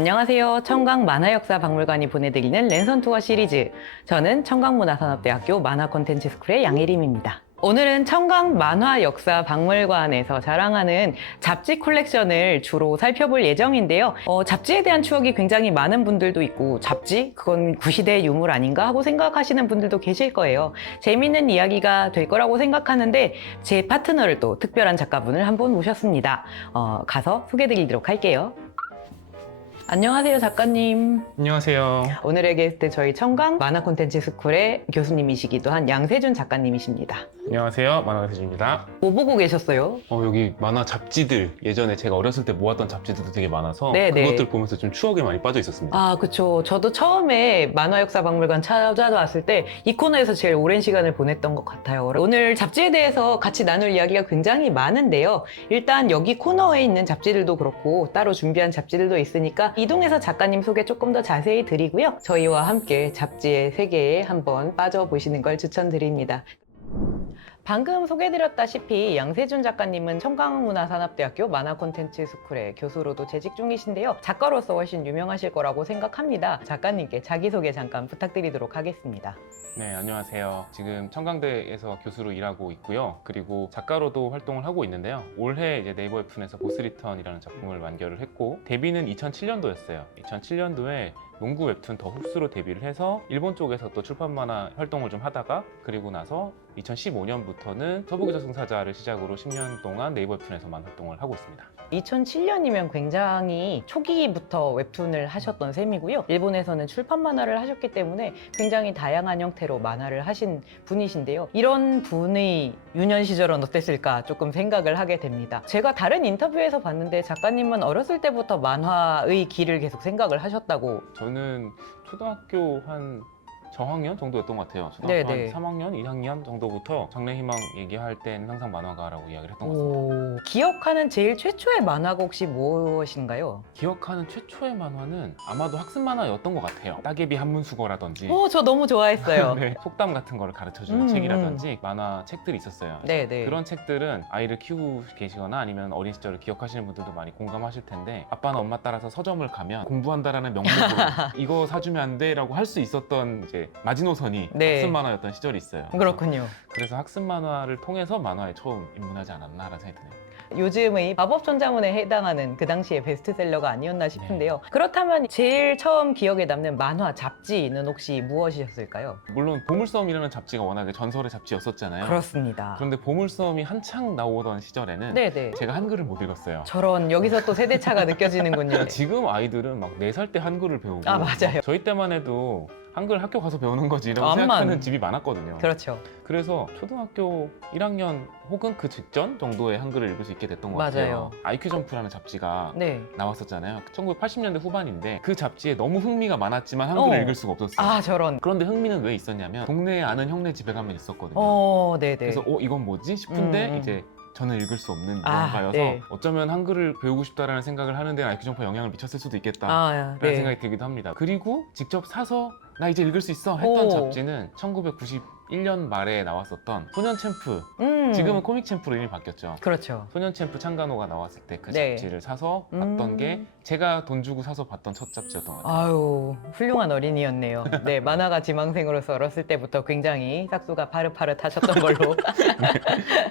안녕하세요. 청강만화역사박물관이 보내드리는 랜선 투어 시리즈. 저는 청강문화산업대학교 만화 콘텐츠 스쿨의 양혜림입니다. 오늘은 청강만화역사박물관에서 자랑하는 잡지 컬렉션을 주로 살펴볼 예정인데요. 잡지에 대한 추억이 굉장히 많은 분들도 있고, 잡지? 그건 구시대의 유물 아닌가 하고 생각하시는 분들도 계실 거예요. 재미있는 이야기가 될 거라고 생각하는데 제 파트너를 또 특별한 작가분을 한 분 모셨습니다. 가서 소개드리도록 할게요. 안녕하세요, 작가님. 안녕하세요. 오늘의 게스트 저희 청강 만화 콘텐츠 스쿨의 교수님이시기도 한 양세준 작가님이십니다. 안녕하세요. 만화가세주입니다. 뭐 보고 계셨어요? 여기 만화 잡지들, 예전에 제가 어렸을 때 모았던 잡지들도 되게 많아서 네네. 그것들 보면서 좀 추억에 많이 빠져 있었습니다. 아, 그쵸. 저도 처음에 만화역사박물관 찾아왔을 때 이 코너에서 제일 오랜 시간을 보냈던 것 같아요. 오늘 잡지에 대해서 같이 나눌 이야기가 굉장히 많은데요. 일단 여기 코너에 있는 잡지들도 그렇고 따로 준비한 잡지들도 있으니까 이동해서 작가님 소개 조금 더 자세히 드리고요. 저희와 함께 잡지의 세계에 한번 빠져보시는 걸 추천드립니다. 방금 소개드렸다시피 양세준 작가님은 청강문화산업대학교 만화콘텐츠 스쿨의 교수로도 재직 중이신데요. 작가로서 훨씬 유명하실 거라고 생각합니다. 작가님께 자기소개 잠깐 부탁드리도록 하겠습니다. 네, 안녕하세요. 지금 청강대에서 교수로 일하고 있고요. 그리고 작가로도 활동을 하고 있는데요. 올해 이제 네이버 웹툰에서 보스리턴이라는 작품을 완결을 했고, 데뷔는 2007년도였어요. 2007년도에 농구 웹툰 더 흡수로 데뷔를 해서 일본 쪽에서 또 출판 만화 활동을 좀 하다가, 그리고 나서 2015년부터는 서부기 저승사자를 시작으로 10년 동안 네이버 웹툰에서만 활동을 하고 있습니다. 2007년이면 굉장히 초기부터 웹툰을 하셨던 셈이고요. 일본에서는 출판 만화를 하셨기 때문에 굉장히 다양한 형태로 만화를 하신 분이신데요. 이런 분의 유년 시절은 어땠을까 조금 생각을 하게 됩니다. 제가 다른 인터뷰에서 봤는데 작가님은 어렸을 때부터 만화의 길을 계속 생각을 하셨다고. 저는 초등학교 한 저학년 정도였던 것 같아요. 초등학교 네네. 한 3학년, 2학년 정도부터 장래희망 얘기할 땐 항상 만화가라고 이야기를 했던 것 같습니다. 오, 기억하는 제일 최초의 만화가 혹시 무엇인가요? 기억하는 최초의 만화는 아마도 학습 만화였던 것 같아요. 따개비 한문수거라든지 저 너무 좋아했어요. 네, 속담 같은 거를 가르쳐주는 책이라든지 만화 책들이 있었어요. 네네. 그런 책들은 아이를 키우고 계시거나 아니면 어린 시절을 기억하시는 분들도 많이 공감하실 텐데, 아빠나 엄마 따라서 서점을 가면 공부한다라는 명목으로 이거 사주면 안 돼 라고 할 수 있었던 이제 마지노선이 네. 학습 만화였던 시절이 있어요. 그렇군요. 그래서 학습 만화를 통해서 만화에 처음 입문하지 않았나라는 생각이 드네요. 요즘의 마법천자문에 해당하는 그 당시의 베스트셀러가 아니었나 싶은데요. 그렇다면 제일 처음 기억에 남는 만화 잡지는 혹시 무엇이었을까요? 물론 보물섬이라는 잡지가 워낙에 전설의 잡지였었잖아요. 그렇습니다. 그런데 보물섬이 한창 나오던 시절에는 네네. 제가 한글을 못 읽었어요. 저런, 여기서 또 세대차가 느껴지는군요. 지금 아이들은 막 4살 때 한글을 배우고, 아, 맞아요. 저희 때만 해도 한글 학교 가서 배우는 거지라고 암만. 생각하는 집이 많았거든요. 그렇죠. 그래서 초등학교 1학년 혹은 그 직전 정도에 한글을 읽을 수 있게 됐던 것 같아요. 맞아요. IQ 점프라는 잡지가 네. 나왔었잖아요. 1980년대 후반인데 그 잡지에 너무 흥미가 많았지만 한글을 읽을 수가 없었어요. 아, 저런. 그런데 흥미는 왜 있었냐면, 동네에 아는 형네 집에 가면 있었거든요. 네네. 그래서 이건 뭐지 싶은데 음. 이제 저는 읽을 수 없는 아, 무언가여서 네. 어쩌면 한글을 배우고 싶다라는 생각을 하는데 IQ 점프가 영향을 미쳤을 수도 있겠다 라는 네. 생각이 들기도 합니다. 그리고 직접 사서 나 이제 읽을 수 있어 했던 오. 잡지는 1991년 말에 나왔었던 소년 챔프, 지금은 코믹 챔프로 이름이 바뀌었죠. 그렇죠. 소년 챔프 창간호가 나왔을 때 그 네. 잡지를 사서 봤던 게 제가 돈 주고 사서 봤던 첫 잡지였던 것 같아요. 아유, 훌륭한 어린이였네요. 네, 만화가 지망생으로서 어렸을 때부터 굉장히 싹수가 파릇파릇하셨던 걸로.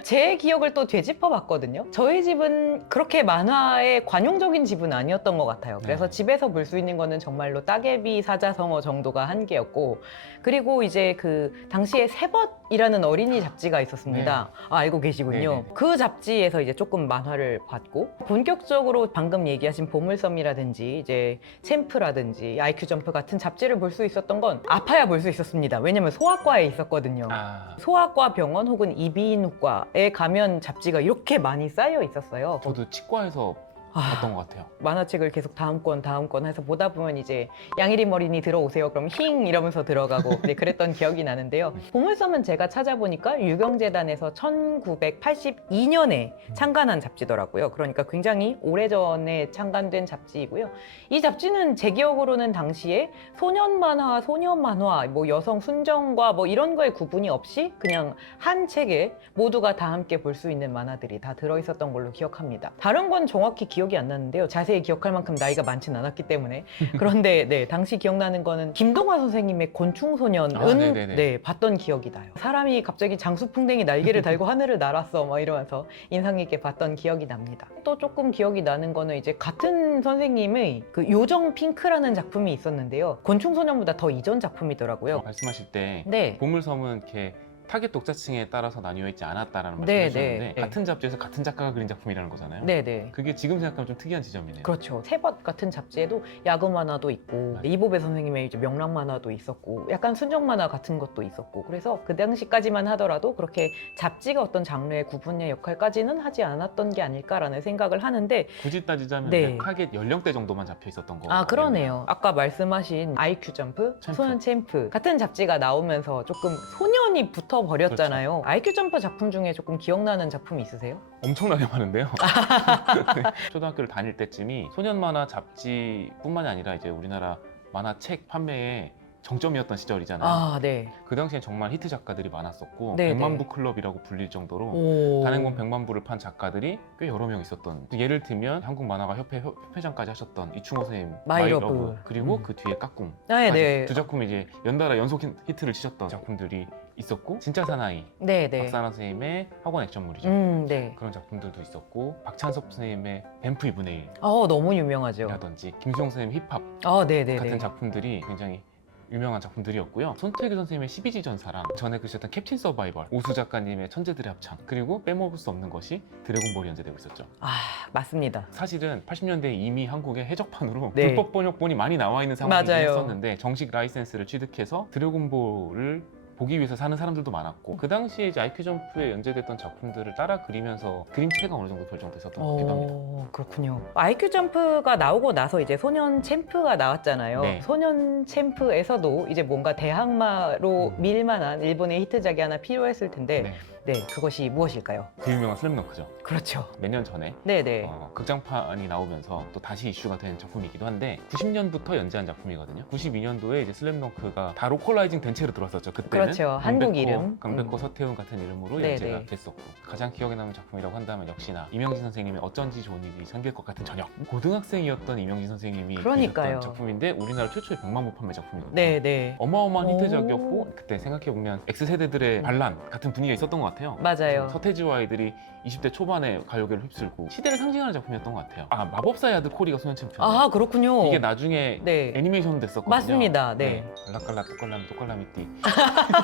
제 기억을 또 되짚어 봤거든요. 저희 집은 그렇게 만화에 관용적인 집은 아니었던 것 같아요. 그래서 네. 집에서 볼 수 있는 거는 정말로 따개비 사자성어 정도가 한계였고, 그리고 이제 그 당시에 세벗이라는 어린이 잡지가 있었습니다. 아, 알고 계시군요. 네네. 그 잡지에서 이제 조금 만화를 봤고, 본격적으로 방금 얘기하신 보물섬이라든지 이제 챔프라든지 IQ 점프 같은 잡지를 볼 수 있었던 건 아파야 볼 수 있었습니다. 왜냐면 소아과에 있었거든요. 소아과 병원 혹은 이비인후과에 가면 잡지가 이렇게 많이 쌓여 있었어요. 저도 치과에서 봤던 것 같아요. 만화책을 계속 다음 권 해서 보다 보면 이제 양일이 어린이 들어오세요. 그럼 힝 이러면서 들어가고 네, 그랬던 기억이 나는데요. 보물섬은 제가 찾아보니까 유경재단에서 1982년에 창간한 잡지더라고요. 그러니까 굉장히 오래전에 창간된 잡지이고요. 이 잡지는 제 기억으로는 당시에 소년 만화, 소녀 만화, 뭐 여성 순정과 뭐 이런 거에 구분이 없이 그냥 한 책에 모두가 다 함께 볼 수 있는 만화들이 다 들어있었던 걸로 기억합니다. 다른 건 정확히 기억이 안 나는데요. 자세히 기억할 만큼 나이가 많진 않았기 때문에. 그런데 네, 당시 기억나는 거는 김동완 선생님의 곤충소년은 네네네. 네, 봤던 기억이 나요. 사람이 갑자기 장수풍뎅이 날개를 달고 하늘을 날았어 막 이러면서 인상 깊게 봤던 기억이 납니다. 또 조금 기억이 나는 거는 이제 같은 선생님의 그 요정 핑크라는 작품이 있었는데요. 곤충소년보다 더 이전 작품이더라고요. 말씀하실 때 네. 보물섬은 이렇게 타겟 독자층에 따라서 나뉘어 있지 않았다라는 네, 말씀을 해주셨는데 네. 같은 잡지에서 같은 작가가 그린 작품이라는 거잖아요. 네네. 그게 지금 생각하면 좀 특이한 지점이네요. 그렇죠. 세벗 같은 잡지에도 야구 만화도 있고 맞아요. 이보배 선생님의 이제 명랑 만화도 있었고 약간 순정 만화 같은 것도 있었고 그래서 그 당시까지만 하더라도 그렇게 잡지가 어떤 장르의 구분의 역할까지는 하지 않았던 게 아닐까라는 생각을 하는데 굳이 따지자면 네. 이제 타겟 연령대 정도만 잡혀 있었던 거. 아 그러네요. 아까 말씀하신 IQ 점프, 챔프. 소년 챔프 같은 잡지가 나오면서 조금 소년이 붙어 버렸잖아요. IQ 점프 작품 중에 조금 기억나는 작품이 있으세요? 엄청나게 많은데요. 네. 초등학교를 다닐 때쯤이 소년 만화 잡지뿐만이 아니라 이제 우리나라 만화책 판매에 정점이었던 시절이잖아요. 아 네. 그 당시엔 정말 히트 작가들이 많았었고 네, 100만 네. 부 클럽이라고 불릴 정도로 오. 단행본 100만 부를 판 작가들이 꽤 여러 명 있었던, 예를 들면 한국 만화가 협회장까지 하셨던 이충호 선생님 마이 러브. 그리고 음. 그 뒤에 까꿍 네, 네. 두 작품이 이제 연달아 연속 히트를 치셨던 작품들이 있었고, 진짜 사나이 네, 네. 박사나 선생님의 학원 액션물이죠. 네. 그런 작품들도 있었고, 박찬섭 선생님의 뱀프 2분의 너무 유명하죠. 1이라든지 김수용 선생님 힙합 네, 네, 같은 네. 작품들이 굉장히 유명한 작품들이었고요. 손태규 선생님의 12지 전사랑 전에 그리셨던 캡틴 서바이벌, 오수 작가님의 천재들의 합창, 그리고 빼먹을 수 없는 것이 드래곤볼이 연재되고 있었죠. 맞습니다. 사실은 80년대에 이미 한국에 해적판으로 네. 불법 번역본이 많이 나와 있는 상황이긴 맞아요. 했었는데, 정식 라이센스를 취득해서 드래곤볼을 보기 위해서 사는 사람들도 많았고, 그 당시에 이제 IQ 점프에 연재됐던 작품들을 따라 그리면서 그림체가 어느 정도 결정됐었던 것 같기도 합니다. 그렇군요. IQ 점프가 나오고 나서 이제 소년 챔프가 나왔잖아요. 네. 소년 챔프에서도 이제 뭔가 대항마로 밀만한 일본의 히트작이 하나 필요했을 텐데, 네. 네, 그것이 무엇일까요? 그 유명한 슬램덩크죠. 그렇죠. 몇 년 전에 네네. 극장판이 나오면서 또 다시 이슈가 된 작품이기도 한데, 90년부터 연재한 작품이거든요. 92년도에 이제 슬램덩크가 다 로컬라이징 된 채로 들어왔었죠. 그때는 그렇죠. 한국 이름. 강백호, 서태훈 같은 이름으로 네, 연재가 네. 됐었고, 가장 기억에 남는 작품이라고 한다면 역시나 이명진 선생님의 어쩐지 좋은 일이 생길 것 같은 저녁. 고등학생이었던 이명진 선생님이 그러니까요. 그렸던 작품인데 우리나라 최초의 100만 부 판매 작품이거든요. 네네. 어마어마한 오. 히트작이었고, 그때 생각해보면 X세대들의 반란 같은 분위기가 있었던 것 같아요. 맞아요. 서태지와 아이들이 20대 초반에 가요계를 휩쓸고 시대를 상징하는 작품이었던 것 같아요. 마법사의 아들 코리가 소년 챔피언. 그렇군요. 이게 나중에 네. 애니메이션 됐었거든요. 맞습니다. 네. 알라깔라 또깔라미띠.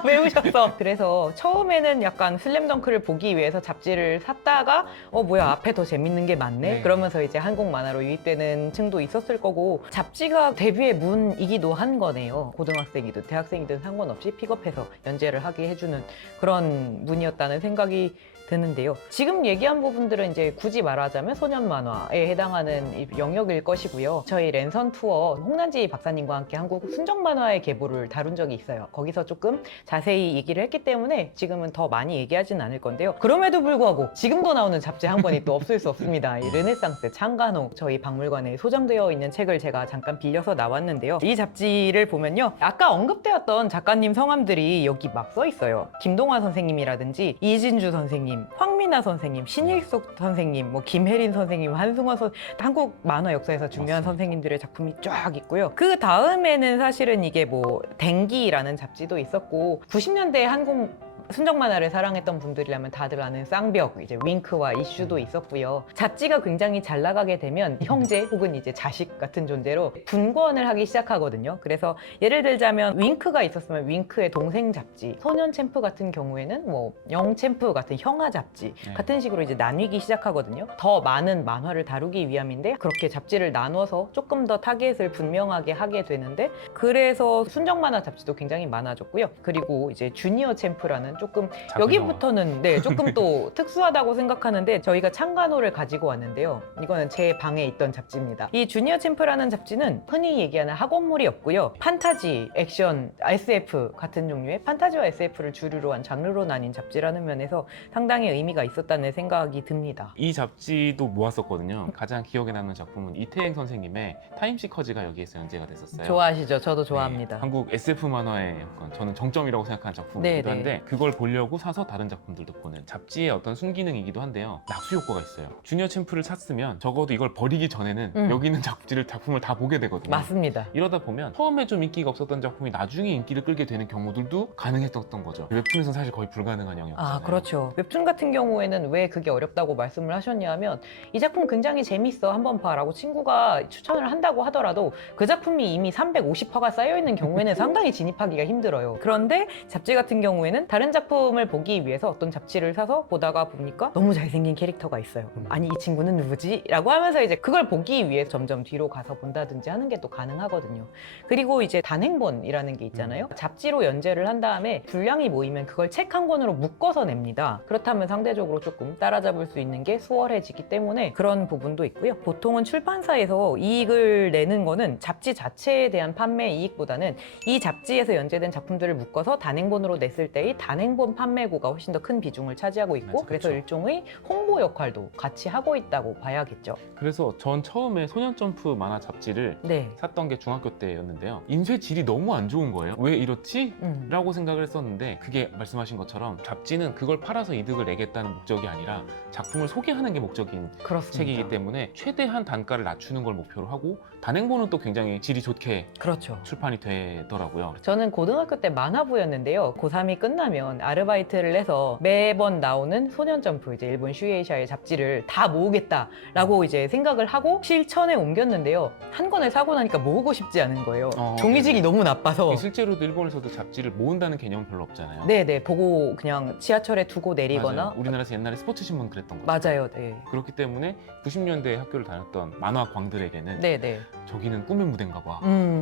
외우셨어. 그래서 처음에는 약간 슬램덩크를 보기 위해서 잡지를 샀다가 뭐야 앞에 더 재밌는 게 많네. 네. 그러면서 이제 한국 만화로 유입되는 층도 있었을 거고, 잡지가 데뷔의 문이기도 한 거네요. 고등학생이든 대학생이든 상관없이 픽업해서 연재를 하게 해주는 그런 문이었다는 생각이 드는데요. 지금 얘기한 부분들은 이제 굳이 말하자면 소년 만화에 해당하는 이 영역일 것이고요. 저희 랜선 투어 홍난지 박사님과 함께 한국 순정 만화의 계보를 다룬 적이 있어요. 거기서 조금 자세히 얘기를 했기 때문에 지금은 더 많이 얘기하진 않을 건데요. 그럼에도 불구하고 지금도 나오는 잡지 한 권이 또 없을 수 없습니다. 이 르네상스 창간호, 저희 박물관에 소장되어 있는 책을 제가 잠깐 빌려서 나왔는데요. 이 잡지를 보면요, 아까 언급되었던 작가님 성함들이 여기 막 써 있어요. 김동완 선생님이라든지 이진주 선생님, 황미나 선생님, 신일숙 선생님, 김혜린 선생님, 한승원 한국 만화 역사에서 중요한 맞습니다. 선생님들의 작품이 쫙 있고요. 그 다음에는 사실은 이게 댕기라는 잡지도 있었고, 90년대 한국 순정 만화를 사랑했던 분들이라면 다들 아는 쌍벽, 이제 윙크와 이슈도 있었고요. 잡지가 굉장히 잘 나가게 되면 형제 혹은 이제 자식 같은 존재로 분권을 하기 시작하거든요. 그래서 예를 들자면 윙크가 있었으면 윙크의 동생 잡지, 소년 챔프 같은 경우에는 영 챔프 같은 형아 잡지 네. 같은 식으로 이제 나뉘기 시작하거든요. 더 많은 만화를 다루기 위함인데 그렇게 잡지를 나눠서 조금 더 타겟을 분명하게 하게 되는데, 그래서 순정 만화 잡지도 굉장히 많아졌고요. 그리고 이제 주니어 챔프라는 조금 작은 여기부터는 조금 또 특수하다고 생각하는데, 저희가 창간호를 가지고 왔는데요. 이거는 제 방에 있던 잡지입니다. 이 주니어 챔프라는 잡지는 흔히 얘기하는 학원물이 없고요. 판타지, 액션, SF 같은 종류의 판타지와 SF를 주류로 한 장르로 나뉜 잡지라는 면에서 상당히 의미가 있었다는 생각이 듭니다. 이 잡지도 모았었거든요. 가장 기억에 남는 작품은 이태행 선생님의 타임시커즈가 여기에서 연재가 됐었어요. 좋아하시죠? 저도 좋아합니다. 네, 한국 SF 만화의 약간 저는 정점이라고 생각하는 작품이기도 네, 네. 한데, 그걸 그걸 보려고 사서 다른 작품들도 보는 잡지의 어떤 순기능이기도 한데요. 낙수 효과가 있어요. 주니어 챔프를 샀으면 적어도 이걸 버리기 전에는 여기 있는 작품을 다 보게 되거든요. 맞습니다. 이러다 보면 처음에 좀 인기가 없었던 작품이 나중에 인기를 끌게 되는 경우들도 가능했던 거죠. 웹툰에서는 사실 거의 불가능한 영역이잖아요. 아, 그렇죠. 웹툰 같은 경우에는 왜 그게 어렵다고 말씀을 하셨냐면 이 작품 굉장히 재밌어 한번 봐라고 친구가 추천을 한다고 하더라도 그 작품이 이미 350화가 쌓여있는 경우에는 상당히 진입하기가 힘들어요. 그런데 잡지 같은 경우에는 다른 작품을 보기 위해서 어떤 잡지를 사서 보다가 보니까 너무 잘생긴 캐릭터가 있어요. 아니 이 친구는 누구지? 라고 하면서 이제 그걸 보기 위해 점점 뒤로 가서 본다든지 하는 게 또 가능하거든요. 그리고 이제 단행본이라는 게 있잖아요. 잡지로 연재를 한 다음에 분량이 모이면 그걸 책 한 권으로 묶어서 냅니다. 그렇다면 상대적으로 조금 따라잡을 수 있는 게 수월해지기 때문에 그런 부분도 있고요. 보통은 출판사에서 이익을 내는 거는 잡지 자체에 대한 판매 이익보다는 이 잡지에서 연재된 작품들을 묶어서 단행본으로 냈을 때의 단행본 판매고가 훨씬 더 큰 비중을 차지하고 있고 맞아, 그래서 그쵸. 일종의 홍보 역할도 같이 하고 있다고 봐야겠죠. 그래서 전 처음에 소년점프 만화 잡지를 네. 샀던 게 중학교 때였는데요. 인쇄 질이 너무 안 좋은 거예요. 왜 이렇지? 라고 생각을 했었는데 그게 말씀하신 것처럼 잡지는 그걸 팔아서 이득을 내겠다는 목적이 아니라 작품을 소개하는 게 목적인 그렇습니다. 책이기 때문에 최대한 단가를 낮추는 걸 목표로 하고 단행본은 또 굉장히 질이 좋게 그렇죠. 출판이 되더라고요. 저는 고등학교 때 만화부였는데요. 고3이 끝나면 아르바이트를 해서 매번 나오는 소년점프, 이제 일본 슈에이샤의 잡지를 다 모으겠다라고 이제 생각을 하고 실천에 옮겼는데요. 한 권을 사고 나니까 모으고 싶지 않은 거예요. 종이질이 너무 나빠서. 실제로도 일본에서도 잡지를 모은다는 개념은 별로 없잖아요. 네네, 보고 그냥 지하철에 두고 내리거나. 맞아요. 우리나라에서 옛날에 스포츠 신문 그랬던 거죠. 맞아요, 네. 그렇기 때문에 90년대에 학교를 다녔던 만화광들에게는 네네. 저기는 꿈의 무대인가 봐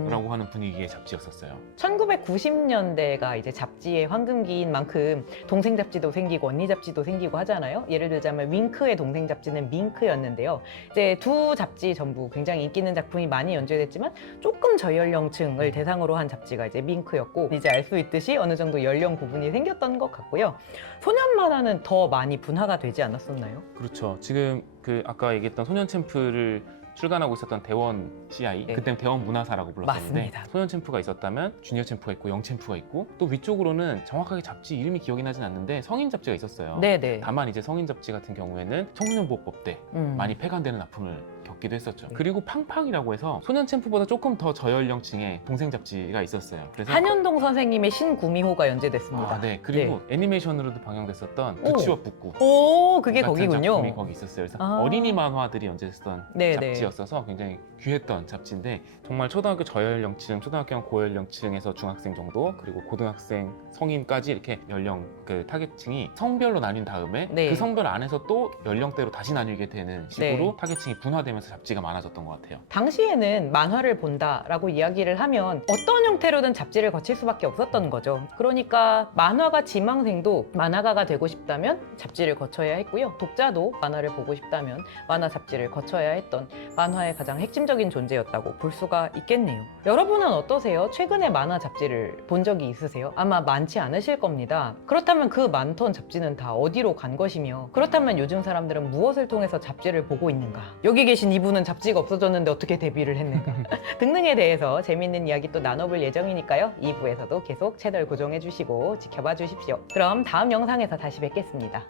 라고 하는 분위기의 잡지였었어요. 1990년대가 이제 잡지의 황금기인 만큼 동생 잡지도 생기고 언니 잡지도 생기고 하잖아요. 예를 들자면 윙크의 동생 잡지는 밍크였는데요. 이제 두 잡지 전부 굉장히 인기 있는 작품이 많이 연재됐지만 조금 저연령층을 대상으로 한 잡지가 이제 밍크였고 이제 알 수 있듯이 어느 정도 연령 구분이 생겼던 것 같고요. 소년 만화는 더 많이 분화가 되지 않았었나요? 그렇죠. 지금 그 아까 얘기했던 소년 챔프를 출간하고 있었던 대원 CI, 네. 그때는 대원 문화사라고 불렀었는데 맞습니다. 소년 챔프가 있었다면 주니어 챔프가 있고 영 챔프가 있고 또 위쪽으로는 정확하게 잡지 이름이 기억이 나진 않는데 성인 잡지가 있었어요. 네네. 다만 이제 성인 잡지 같은 경우에는 청소년보호법 때 많이 폐간되는 아픔을 겪기도 했었죠. 네. 그리고 팡팡이라고 해서 소년 챔프보다 조금 더 저연령층의 동생 잡지가 있었어요. 그래서 한현동 선생님의 신구미호가 연재됐습니다. 아, 네. 그리고 애니메이션으로도 방영됐었던 오. 부치와 북구 오, 그게 같은 거기군요. 작품이 거기 있었어요. 그래서 아. 어린이 만화들이 연재됐던 네네. 잡지였어서 굉장히 귀했던 잡지인데 정말 초등학교 저연령층, 초등학교 고연령층에서 중학생 정도 그리고 고등학생, 성인까지 이렇게 연령 그 타겟층이 성별로 나뉜 다음에 네. 그 성별 안에서 또 연령대로 다시 나뉘게 되는 식으로 네. 타겟층이 분화되면서 잡지가 많아졌던 것 같아요. 당시에는 만화를 본다라고 이야기를 하면 어떤 형태로든 잡지를 거칠 수밖에 없었던 거죠. 그러니까 만화가 지망생도 만화가가 되고 싶다면 잡지를 거쳐야 했고요. 독자도 만화를 보고 싶다면 만화 잡지를 거쳐야 했던 만화의 가장 핵심적인 존재였다고 볼 수가 있겠네요. 여러분은 어떠세요? 최근에 만화 잡지를 본 적이 있으세요? 아마 많지 않으실 겁니다. 그렇다면 그 많던 잡지는 다 어디로 간 것이며 그렇다면 요즘 사람들은 무엇을 통해서 잡지를 보고 있는가? 여기 계신 이분은 잡지가 없어졌는데 어떻게 데뷔를 했는가? 등등에 대해서 재밌는 이야기 또 나눠볼 예정이니까요. 2부에서도 계속 채널 고정해 주시고 지켜봐 주십시오. 그럼 다음 영상에서 다시 뵙겠습니다.